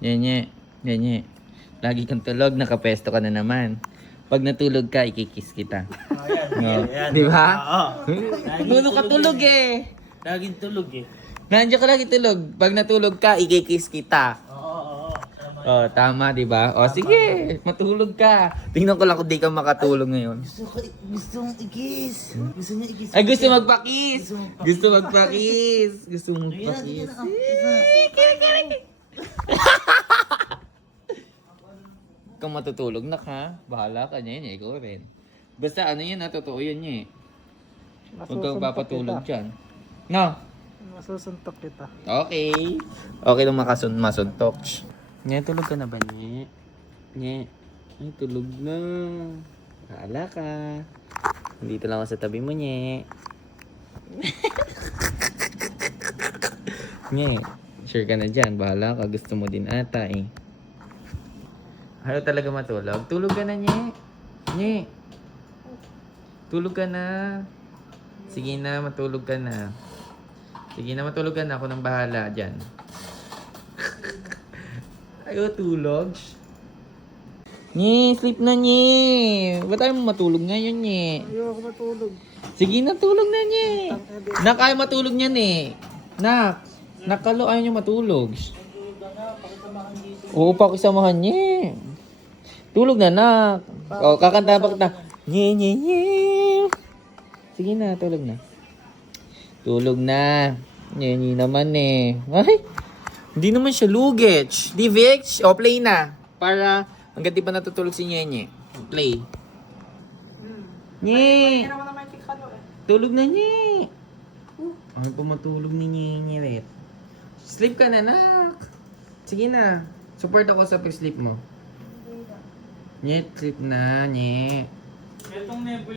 Nye. Nye. Lagi kang tulog, nakapesto ka na naman. Pag natulog ka, ikikiss kita. No. Di ba? Oo. Tulog ka tulog eh. Laging tulog eh. Nandiyan ka lagi tulog. Pag natulog ka, ikikiss kita. Oo. Oh, tama, di ba? Oh, sige, matulog ka. Tingnan ko lang kung di ka makatulog ngayon. Gusto mong i-kiss. Gusto niya i-kiss. Ay, gusto magpa-kiss. Gusto magpa-kiss. Gusto magpa-kiss. Kung matutulog na ka, bahala ka niya yun, ikaw rin. Basta ano yan, totoo yan niya eh. Huwag kang papatulog dyan. No? Masusuntok kita. Okay. Okay lang masuntok. Nye, tulog ka na ba, Nye? Nye. Ay, tulog na. Bahala ka. Dito lang ako sa tabi mo, Nye. Nye, sure ka na dyan. Bahala ka. Gusto mo din ata eh. Ayaw talaga matulog? Tulog ka na, Nye. Nye. Tulog ka na. Sige na, matulog ka na. Sige na, matulog ka na. Ako nang bahala dyan. Ayaw tulog. Nye, sleep na, Nye. Ba't ayaw mo matulog ngayon, Nye? Ayaw ako matulog. Sige na, tulog na, Nye. Nak, ayaw matulog niyan eh. Nak, nakalo ayaw niyo matulog. Oo, pakisamahan niya. Tulog na, Nak. O, kakanta pa kita. Nye, nye, nye. Sige na, tulog na. Tulog na. Nye, nye naman eh. Ay, hindi naman siya lugets. Di, Vix? O, play na. Para hanggang di pa natutulog si Nye. Play. Nye. Tulog na, Nye. Ano pa matulog ni Nye, Ret? Sleep ka na, Nak. Sige na. Support ako sa sleep mo. Nye, sleep na, Nye. Itong nebula.